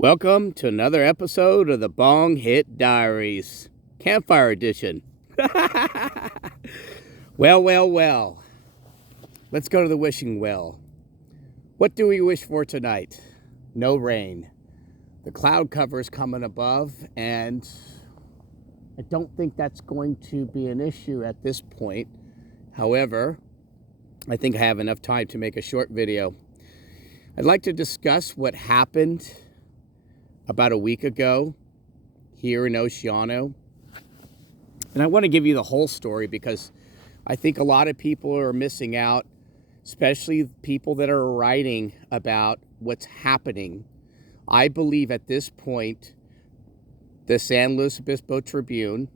Welcome to another episode of the Bong Hit Diaries, Campfire Edition. Well. Let's go to the wishing well. What do we wish for tonight? No rain. The cloud cover is coming above, and I don't think that's going to be an issue at this point. However, I think I have enough time to make a short video. I'd like to discuss what happened about a week ago here in Oceano. And I want to give you the whole story because I think a lot of people are missing out, especially people that are writing about what's happening. I believe at this point, the San Luis Obispo Tribune,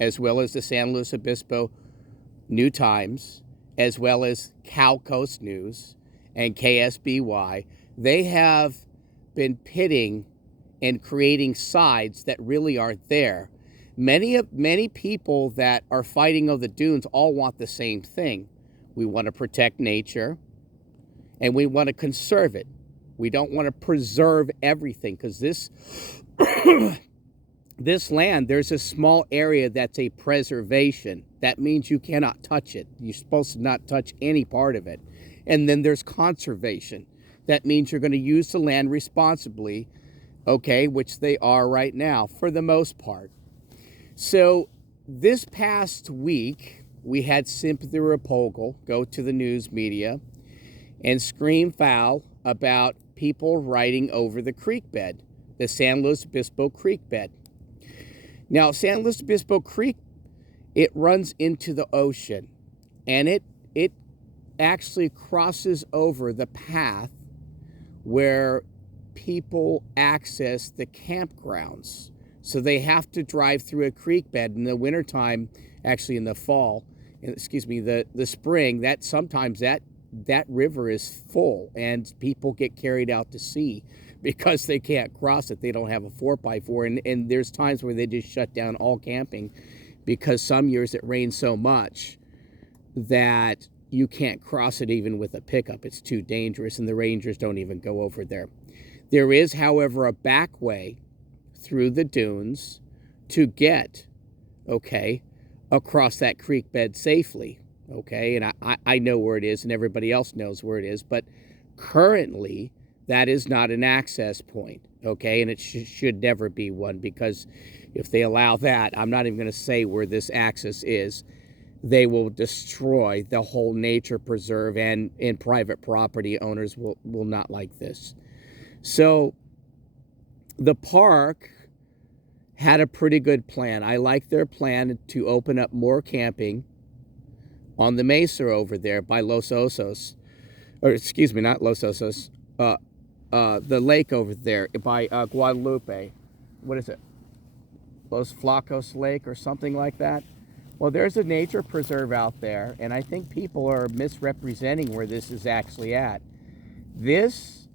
as well as the San Luis Obispo New Times, as well as Cal Coast News and KSBY, they have been pitting and creating sides that really aren't there. Many people that are fighting over the dunes all want the same thing. We want to protect nature, and we want to conserve it. We don't want to preserve everything, because this this land, there's a small area that's a preservation. That means you cannot touch it. You're supposed to not touch any part of it. And then there's conservation. That means you're going to use the land responsibly, okay, which they are right now for the most part. So this past week, we had Cynthia Replogle go to the news media and scream foul about people riding over the creek bed, the San Luis Obispo Creek Bed. Now, San Luis Obispo Creek, it runs into the ocean, and it actually crosses over the path where people access the campgrounds. So they have to drive through a creek bed in the wintertime, actually in the fall, the spring, that sometimes that river is full and people get carried out to sea because they can't cross it. They don't have a 4x4. And there's times where they just shut down all camping because some years it rains so much that you can't cross it even with a pickup. It's too dangerous, and the rangers don't even go over there. There is, however, a back way through the dunes to get, okay, across that creek bed safely, okay? And I know where it is, and everybody else knows where it is, but currently that is not an access point, okay? And it should never be one, because if they allow that, I'm not even going to say where this access is. They will destroy the whole nature preserve, and private property owners will not like this. So the park had a pretty good plan. I like their plan to open up more camping on the mesa over there by Los Osos, or excuse me, not Los Osos, the lake over there by Guadalupe. What is it? Los Flacos Lake or something like that? Well, there's a nature preserve out there, and I think people are misrepresenting where this is actually at. This,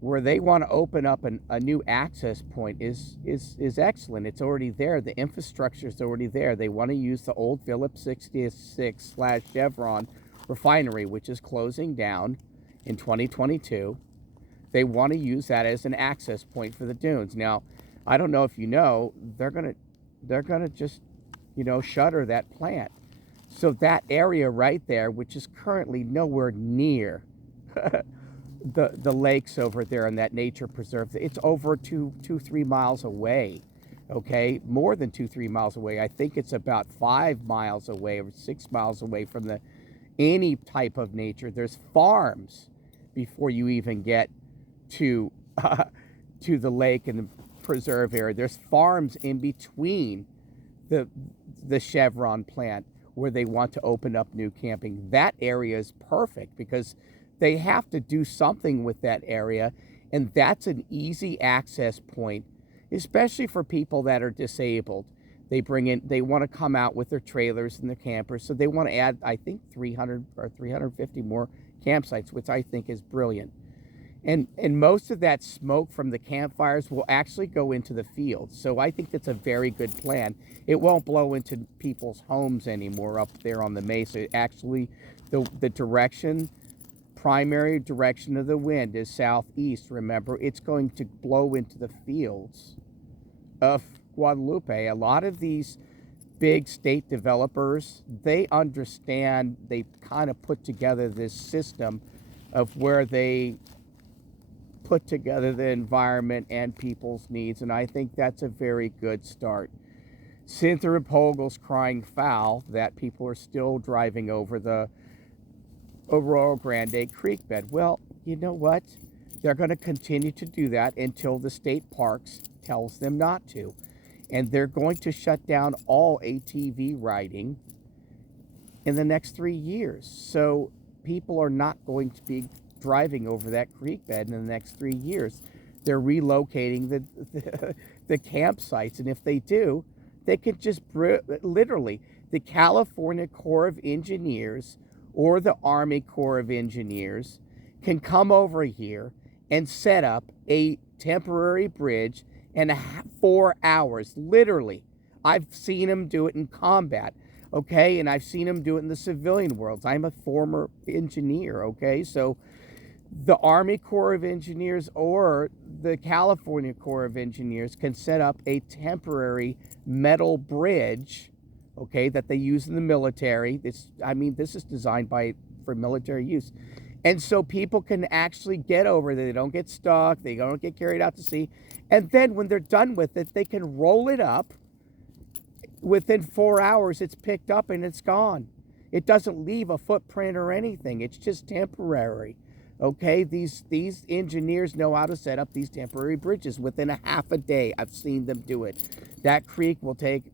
where they want to open up a new access point, is excellent. It's already there. The infrastructure is already there. They want to use the old Phillips 66/Chevron refinery, which is closing down in 2022. They want to use that as an access point for the dunes. Now, I don't know if you know, they're gonna just, shutter that plant. So that area right there, which is currently nowhere near the lakes over there in that nature preserve, it's over 3 miles away, okay? More than 3 miles away. I think it's about 5 miles away or 6 miles away from any type of nature. There's farms before you even get to the lake and the preserve area. There's farms in between the Chevron plant where they want to open up new camping. That area is perfect because they have to do something with that area, and that's an easy access point, especially for people that are disabled. They want to come out with their trailers and their campers, so they want to add, I think, 300 or 350 more campsites, which I think is brilliant. And most of that smoke from the campfires will actually go into the fields. So I think that's a very good plan. It won't blow into people's homes anymore up there on the mesa. Actually, the direction primary direction of the wind is southeast. Remember, it's going to blow into the fields of Guadalupe. A lot of these big state developers, they understand, they kind of put together this system of where they put together the environment and people's needs, and I think that's a very good start. Cynthia Repogle's crying foul that people are still driving over the Arroyo Grande Creek Bed. Well, you know what? They're going to continue to do that until the state parks tells them not to. And they're going to shut down all ATV riding in the next 3 years. So people are not going to be driving over that creek bed in the next 3 years. They're relocating the campsites. And if they do, they could just literally, the California Corps of Engineers or the Army Corps of Engineers can come over here and set up a temporary bridge in 4 hours, literally. I've seen them do it in combat, okay? And I've seen them do it in the civilian worlds. I'm a former engineer, okay? So the Army Corps of Engineers or the California Corps of Engineers can set up a temporary metal bridge, okay, that they use in the military. This is designed for military use. And so people can actually get over there. They don't get stuck. They don't get carried out to sea. And then when they're done with it, they can roll it up. Within 4 hours, it's picked up and it's gone. It doesn't leave a footprint or anything. It's just temporary. Okay, these engineers know how to set up these temporary bridges within a half a day. I've seen them do it. That creek will take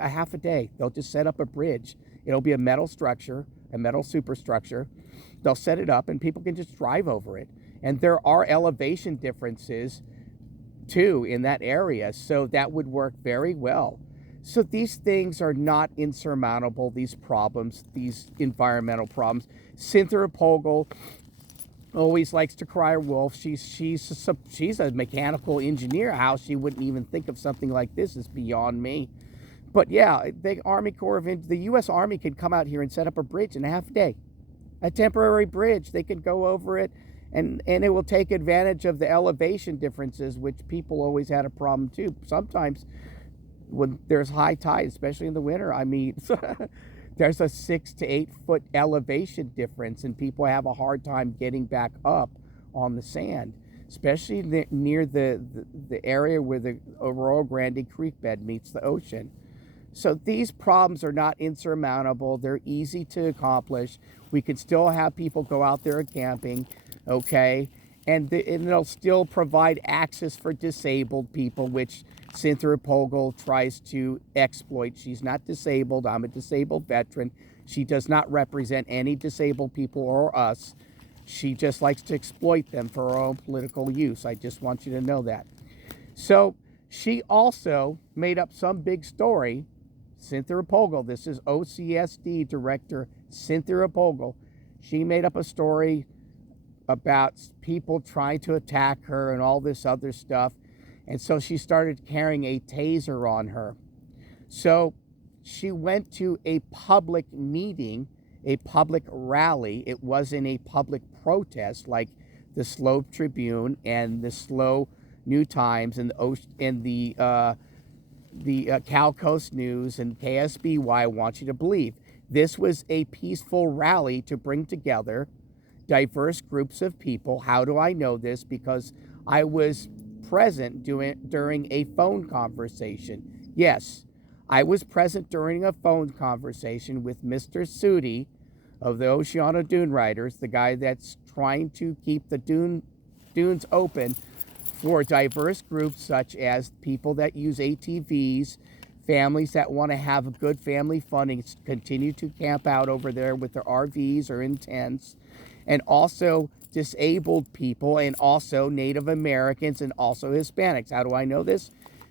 a half a day. They'll just set up a bridge. It'll be a metal structure, a metal superstructure. They'll set it up and people can just drive over it. And there are elevation differences too in that area, so that would work very well. So these things are not insurmountable, these problems, these environmental problems. Cynthia Replogle always likes to cry wolf. She's a mechanical engineer. How she wouldn't even think of something like this is beyond me. But yeah, the U.S. Army could come out here and set up a bridge in a half a day, a temporary bridge. They could go over it, and it will take advantage of the elevation differences, which people always had a problem too. Sometimes when there's high tide, especially in the winter, there's a 6 to 8 foot elevation difference, and people have a hard time getting back up on the sand, especially near the area where the Arroyo Grande Creek Bed meets the ocean. So these problems are not insurmountable. They're easy to accomplish. We can still have people go out there camping, okay? And they'll still provide access for disabled people, which Cynthia Replogle tries to exploit. She's not disabled. I'm a disabled veteran. She does not represent any disabled people or us. She just likes to exploit them for her own political use. I just want you to know that. So she also made up some big story. Cynthia Replogle, this is OCSD Director Cynthia Replogle. She made up a story about people trying to attack her and all this other stuff. And so she started carrying a taser on her. So she went to a public meeting, a public rally. It wasn't a public protest like the Slow Tribune and the Slow New Times and the Cal Coast News and KSBY want you to believe. This was a peaceful rally to bring together diverse groups of people. How do I know this? Because I was present during a phone conversation. Yes, I was present during a phone conversation with Mr. Sudi of the Oceano Dune Riders, the guy that's trying to keep the dunes open for diverse groups such as people that use ATVs, families that want to have a good family fun and continue to camp out over there with their RVs or in tents, and also disabled people, and also Native Americans, and also Hispanics. How do I know this?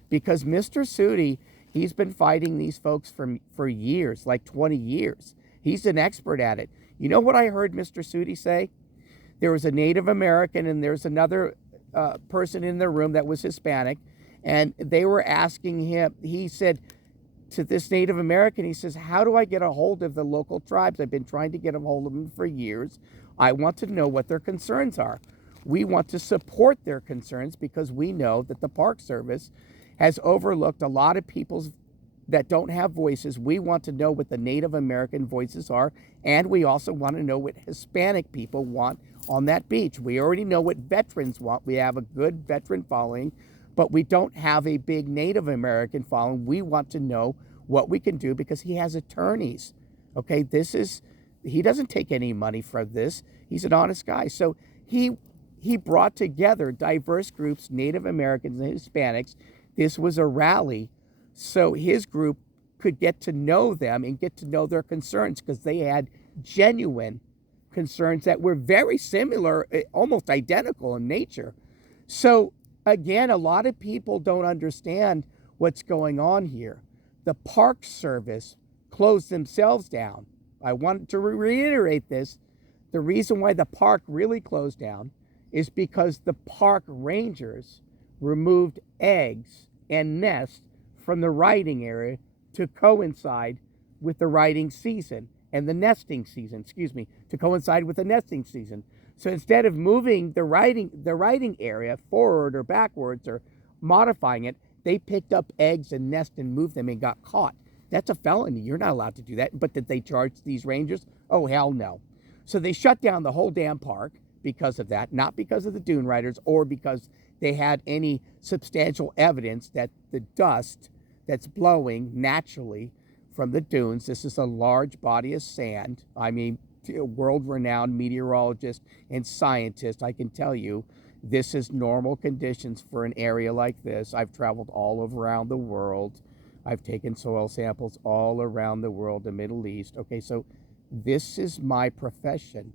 Because Mr. Sudi, he's been fighting these folks for years, like 20 years. He's an expert at it. You know what I heard Mr. Sudi say? There was a Native American and there's another person in the room that was Hispanic, and they were asking him, he said to this Native American, he says, how do I get a hold of the local tribes? I've been trying to get a hold of them for years. I want to know what their concerns are. We want to support their concerns because we know that the Park Service has overlooked a lot of people's that don't have voices. We want to know what the Native American voices are, and we also want to know what Hispanic people want on that beach. We already know what veterans want. We have a good veteran following, but we don't have a big Native American following. We want to know what we can do because he has attorneys. Okay, he doesn't take any money from this. He's an honest guy. So he brought together diverse groups, Native Americans and Hispanics. This was a rally so his group could get to know them and get to know their concerns because they had genuine concerns that were very similar, almost identical in nature. So again, a lot of people don't understand what's going on here. The Park Service closed themselves down. I want to reiterate this. The reason why the park really closed down is because the park rangers removed eggs and nests from the riding area to coincide with the riding season and the nesting season, to coincide with the nesting season. So instead of moving the riding area forward or backwards or modifying it, they picked up eggs and nests and moved them and got caught. That's a felony. You're not allowed to do that. But did they charge these rangers? Oh, hell no. So they shut down the whole damn park because of that, not because of the dune riders or because they had any substantial evidence that the dust that's blowing naturally from the dunes, this is a large body of sand. I mean, world-renowned meteorologist and scientist, I can tell you, this is normal conditions for an area like this. I've traveled all around the world. I've taken soil samples all around the world, the Middle East. Okay, so this is my profession,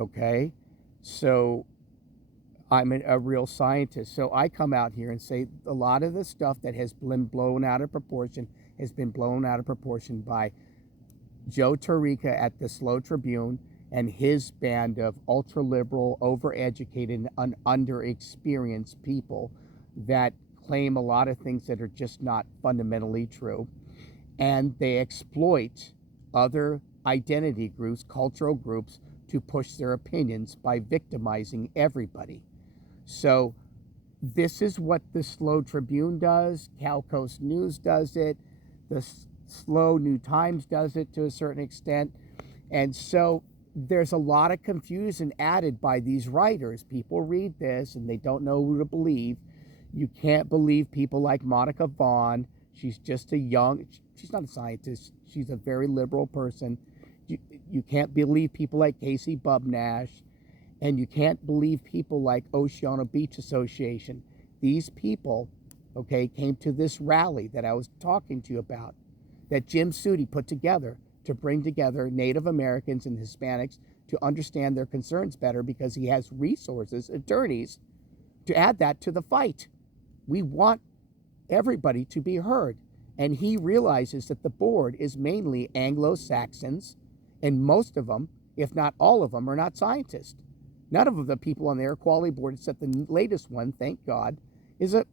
okay? So I'm a real scientist. So I come out here and say a lot of the stuff that has been blown out of proportion has been blown out of proportion by Joe Tarica at the Slow Tribune and his band of ultra-liberal, overeducated, and underexperienced people that claim a lot of things that are just not fundamentally true. And they exploit other identity groups, cultural groups, to push their opinions by victimizing everybody. So this is what the Slow Tribune does. Cal Coast News does it. The Slow New Times does it to a certain extent. And so there's a lot of confusion added by these writers. People read this and they don't know who to believe. You can't believe people like Monica Vaughn. She's not a scientist. She's a very liberal person. You can't believe people like Casey Bubnash. And you can't believe people like Oceano Beach Association. These people, okay, came to this rally that I was talking to you about, that Jim Sudi put together to bring together Native Americans and Hispanics to understand their concerns better because he has resources, attorneys, to add that to the fight. We want everybody to be heard. And he realizes that the board is mainly Anglo-Saxons, and most of them, if not all of them, are not scientists. None of the people on the air quality board, except the latest one, thank God, is an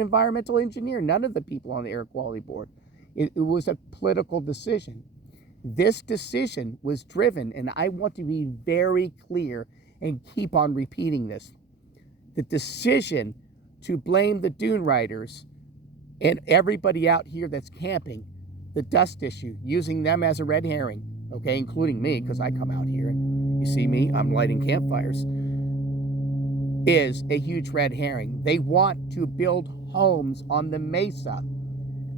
environmental engineer. None of the people on the air quality board. It was a political decision. This decision was driven, and I want to be very clear and keep on repeating this. The decision to blame the dune riders and everybody out here that's camping, the dust issue, using them as a red herring, okay, including me, because I come out here and you see me, I'm lighting campfires, is a huge red herring. They want to build homes on the mesa,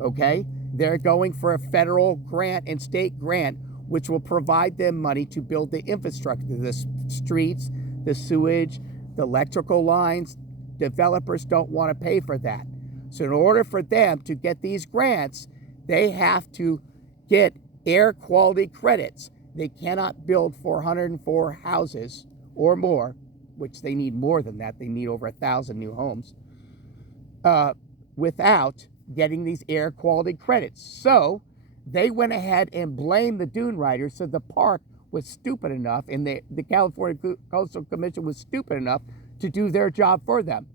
okay? They're going for a federal grant and state grant, which will provide them money to build the infrastructure, the streets, the sewage, the electrical lines. Developers don't want to pay for that. So in order for them to get these grants, they have to get air quality credits. They cannot build 404 houses or more, which they need more than that. They need over 1,000 new homes, without getting these air quality credits. So they went ahead and blamed the dune riders. So the park was stupid enough, and the California Coastal Commission was stupid enough to do their job for them.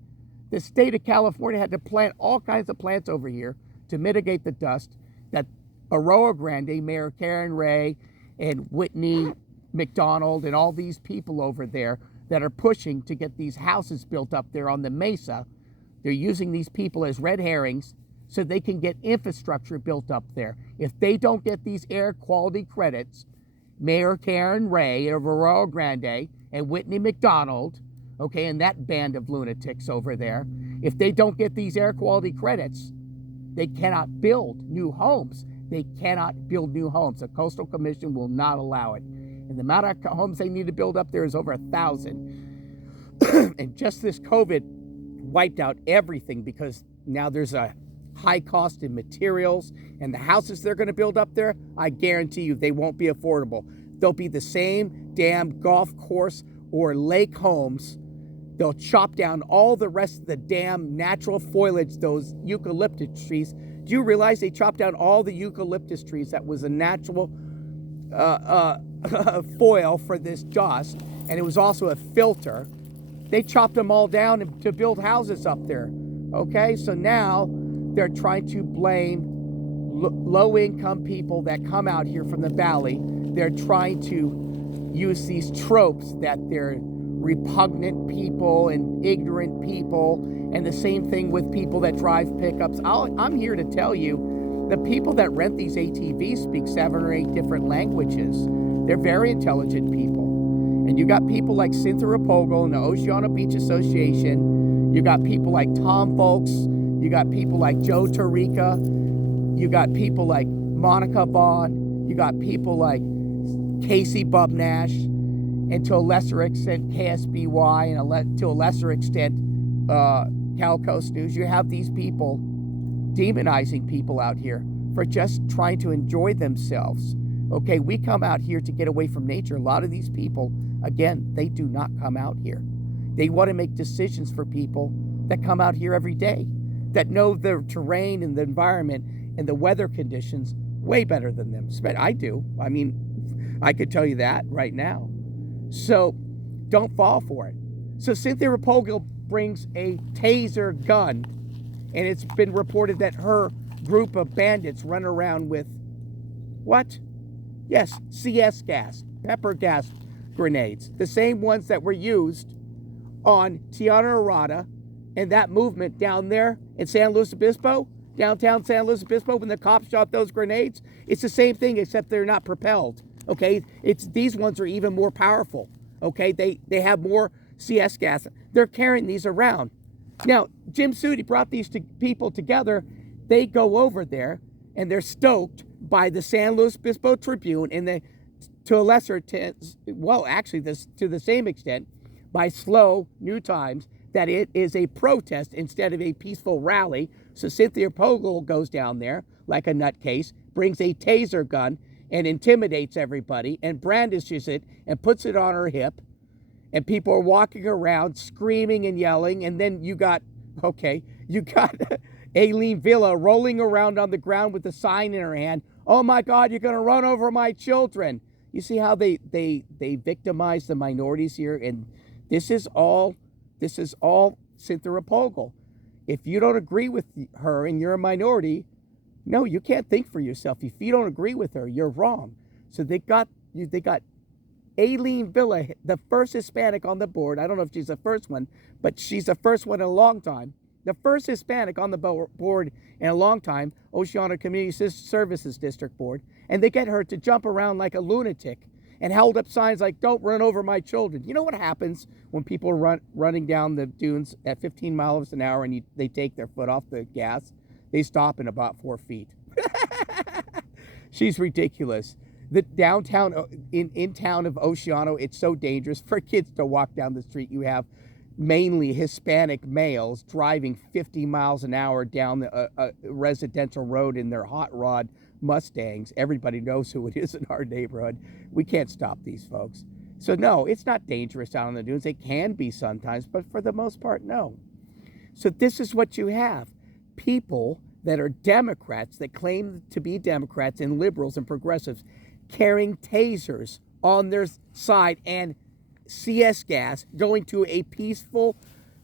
The state of California had to plant all kinds of plants over here to mitigate the dust that Arroyo Grande, Mayor Karen Ray, and Whitney McDonald and all these people over there that are pushing to get these houses built up there on the mesa. They're using these people as red herrings so they can get infrastructure built up there. If they don't get these air quality credits, Mayor Karen Ray of Arroyo Grande and Whitney McDonald, okay, and that band of lunatics over there, if they don't get these air quality credits, they cannot build new homes. They cannot build new homes. The Coastal Commission will not allow it. And the amount of homes they need to build up there is over 1,000. And just this COVID wiped out everything, because now there's a high cost in materials, and the houses they're going to build up there, I guarantee you they won't be affordable. They'll be the same damn golf course or lake homes. They'll chop down all the rest of the damn natural foliage, those eucalyptus trees. Do you realize they chopped down all the eucalyptus trees that was a natural foil for this dust, and it was also a filter? They chopped them all down to build houses up there. Okay, so now they're trying to blame low-income people that come out here from the valley. They're trying to use these tropes that they're repugnant people and ignorant people, and the same thing with people that drive pickups. I'm here to tell you, the people that rent these ATVs speak 7 or 8 different languages. They're very intelligent people. And you got people like Cynthia Replogle and the Oceano Beach Association. You got people like Tom Folks. You got people like Joe Tarica. You got people like Monica Vaughn. You got people like Casey Bubnash. And to a lesser extent, KSBY. And to a lesser extent, Cal Coast News. You have these people demonizing people out here for just trying to enjoy themselves. Okay, we come out here to get away from nature. A lot of these people, again, they do not come out here. They want to make decisions for people that come out here every day, that know the terrain and the environment and the weather conditions way better than them. I do. I mean, I could tell you that right now. So don't fall for it. So Cynthia Replogle brings a taser gun, and it's been reported that her group of bandits run around with what? Yes, CS gas, pepper gas grenades, the same ones that were used on Tiana Arata and that movement down there in San Luis Obispo, downtown San Luis Obispo, when the cops shot those grenades. It's the same thing, except they're not propelled. Okay, these ones are even more powerful. Okay, they have more CS gas. They're carrying these around. Now, Jim Sudi brought these people together. They go over there and they're stoked by the San Luis Obispo Tribune, and to a lesser extent, well, actually, to the same extent, by SLO New Times, that it is a protest instead of a peaceful rally. So Cynthia Replogle goes down there like a nutcase, brings a taser gun, and intimidates everybody, and brandishes it, and puts it on her hip, and people are walking around screaming and yelling, and then you got Aileen Villa rolling around on the ground with a sign in her hand. Oh my God, you're going to run over my children. You see how they victimize the minorities here? And this is all Cynthia Replogle. If you don't agree with her and you're a minority, no, you can't think for yourself. If you don't agree with her, you're wrong. So they got Aileen Villa, the first Hispanic on the board. I don't know if she's the first one, but she's the first one in a long time. The first Hispanic on the board in a long time, Oceano Community Services District Board, and they get her to jump around like a lunatic and held up signs like, "Don't run over my children." You know what happens when people are running down the dunes at 15 miles an hour and they take their foot off the gas? They stop in about 4 feet. She's ridiculous. The downtown, in town of Oceano, it's so dangerous for kids to walk down the street. You have mainly Hispanic males driving 50 miles an hour down the residential road in their hot rod Mustangs. Everybody knows who it is in our neighborhood. We can't stop these folks. So no, it's not dangerous down on the dunes. It can be sometimes, but for the most part, no. So this is what you have. People that are Democrats, that claim to be Democrats, and liberals and progressives, carrying tasers on their side and CS gas, going to a peaceful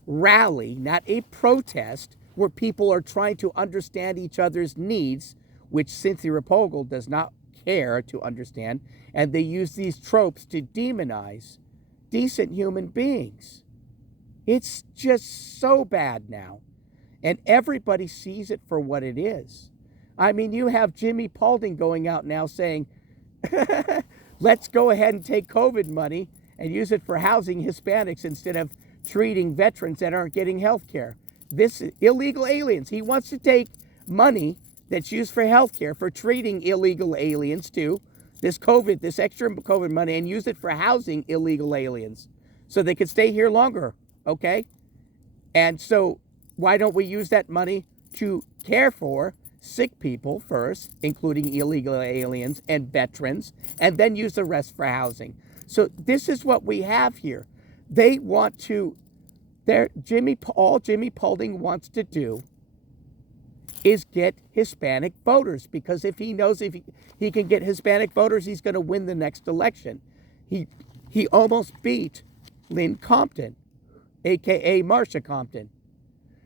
rally, not a protest, where people are trying to understand each other's needs, which Cynthia Replogle does not care to understand, and they use these tropes to demonize decent human beings. It's just so bad now, and everybody sees it for what it is. I mean, you have Jimmy Paulding going out now saying, let's go ahead and take COVID money and use it for housing Hispanics instead of treating veterans that aren't getting health care. This is illegal aliens. He wants to take money that's used for health care for treating illegal aliens too, this extra COVID money, and use it for housing illegal aliens so they could stay here longer, okay? And so why don't we use that money to care for sick people first, including illegal aliens and veterans, and then use the rest for housing? So this is what we have here. They want to, all Jimmy Paulding wants to do is get Hispanic voters, because if he knows if he can get Hispanic voters, he's going to win the next election. He almost beat Lynn Compton, a.k.a. Marsha Compton.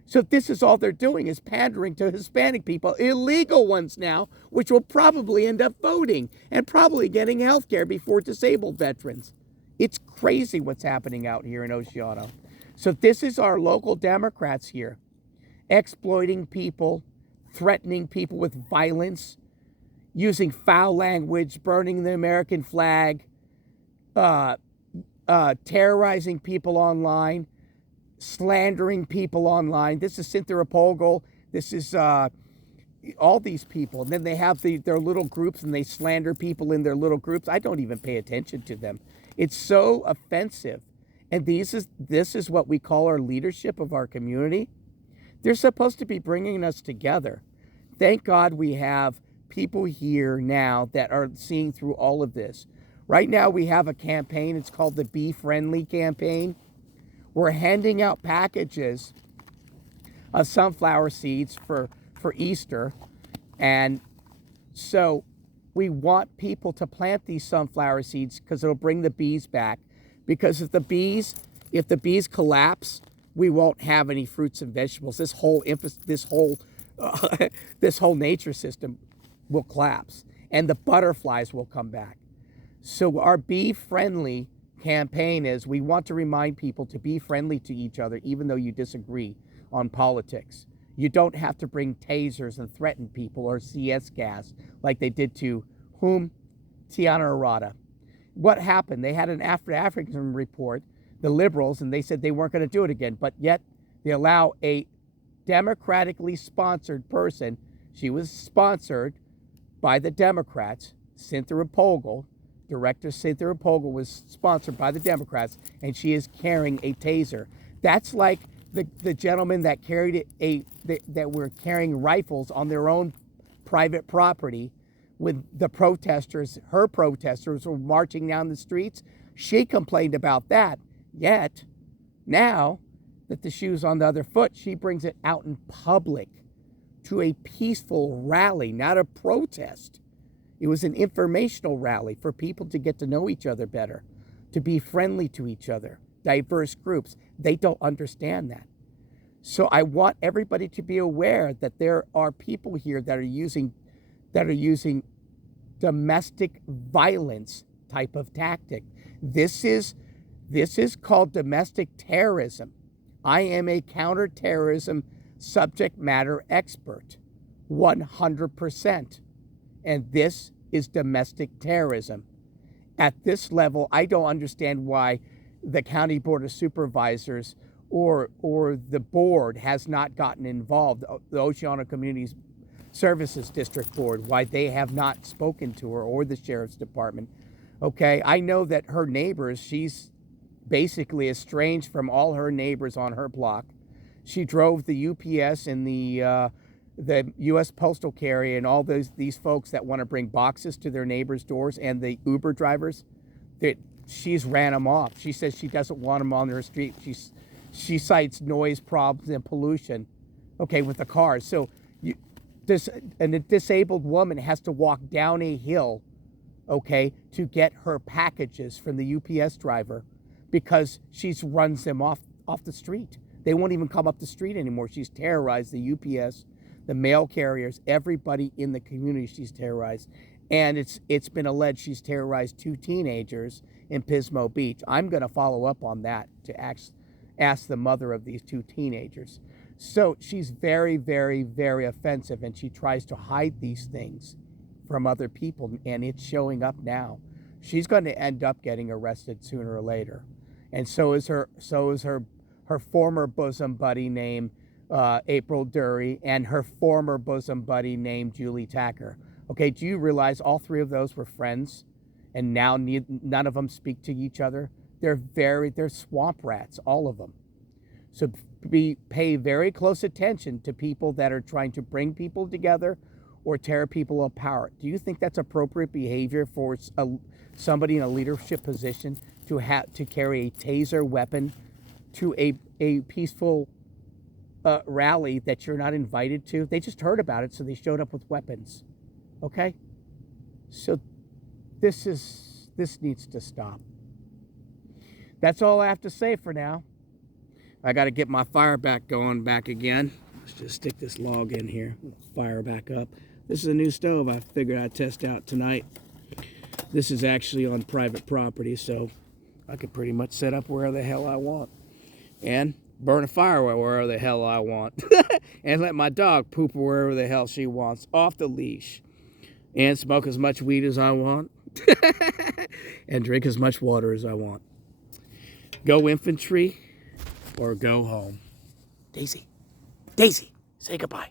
So this is all they're doing, is pandering to Hispanic people, illegal ones now, which will probably end up voting and probably getting health care before disabled veterans. It's crazy what's happening out here in Oceano. So this is our local Democrats here, exploiting people, threatening people with violence, using foul language, burning the American flag, terrorizing people online, slandering people online. This is Cynthia Replogle. This is all these people. And then they have their little groups, and they slander people in their little groups. I don't even pay attention to them. It's so offensive. And this is what we call our leadership of our community. They're supposed to be bringing us together. Thank God we have people here now that are seeing through all of this. Right now we have a campaign. It's called the Be Friendly campaign. We're handing out packages of sunflower seeds for Easter. And so we want people to plant these sunflower seeds because it'll bring the bees back. Because if the bees collapse, we won't have any fruits and vegetables. This whole nature system will collapse, and the butterflies will come back. So our Be Friendly campaign is, we want to remind people to be friendly to each other, even though you disagree on politics. You don't have to bring tasers and threaten people or CS gas like they did to whom? Tiana Arata. What happened? They had an African report, the liberals, and they said they weren't going to do it again, but yet they allow a democratically sponsored person. She was sponsored by the Democrats. Cynthia Replogle, Director Cynthia Replogle, was sponsored by the Democrats, and she is carrying a taser. That's like the gentleman that carried that were carrying rifles on their own private property when the protesters, her protesters, were marching down the streets. She complained about that. Yet, now that the shoe's on the other foot, she brings it out in public to a peaceful rally, not a protest. It was an informational rally for people to get to know each other better, to be friendly to each other, diverse groups. They don't understand that. So I want everybody to be aware that there are people here that are using domestic violence type of tactic. This is called domestic terrorism. I am a counterterrorism subject matter expert, 100%. And this is domestic terrorism. At this level, I don't understand why the County Board of Supervisors or the board has not gotten involved, the Oceano Community Services District Board, why they have not spoken to her, or the Sheriff's Department. Okay, I know that her neighbors, she's basically estranged from all her neighbors on her block. She drove the UPS and the U.S. Postal Carrier and all these folks that want to bring boxes to their neighbors' doors, and the Uber drivers, that she's ran them off. She says she doesn't want them on her street. She cites noise problems and pollution, okay, with the cars. So a disabled woman has to walk down a hill, okay, to get her packages from the UPS driver because she runs them off the street. They won't even come up the street anymore. She's terrorized the UPS, the mail carriers, everybody in the community she's terrorized. And it's been alleged she's terrorized 2 teenagers in Pismo Beach. I'm going to follow up on that to ask the mother of these 2 teenagers. So she's very, very, very offensive, and she tries to hide these things from other people, and it's showing up now. She's going to end up getting arrested sooner or later. And so is her former bosom buddy named April Dury, and her former bosom buddy named Julie Tacker. Okay, do you realize all 3 of those were friends, and now none of them speak to each other? They're swamp rats, all of them. So pay very close attention to people that are trying to bring people together or tear people apart. Do you think that's appropriate behavior for somebody in a leadership position to carry a taser weapon to a peaceful rally that you're not invited to? They just heard about it, so they showed up with weapons. Okay? So this needs to stop. That's all I have to say for now. I got to get my fire going back again. Let's just stick this log in here. Fire back up. This is a new stove I figured I'd test out tonight. This is actually on private property, so I could pretty much set up wherever the hell I want. And burn a fire wherever the hell I want. And let my dog poop wherever the hell she wants, off the leash. And smoke as much weed as I want. And drink as much water as I want. Go infantry or go home. Daisy, say goodbye.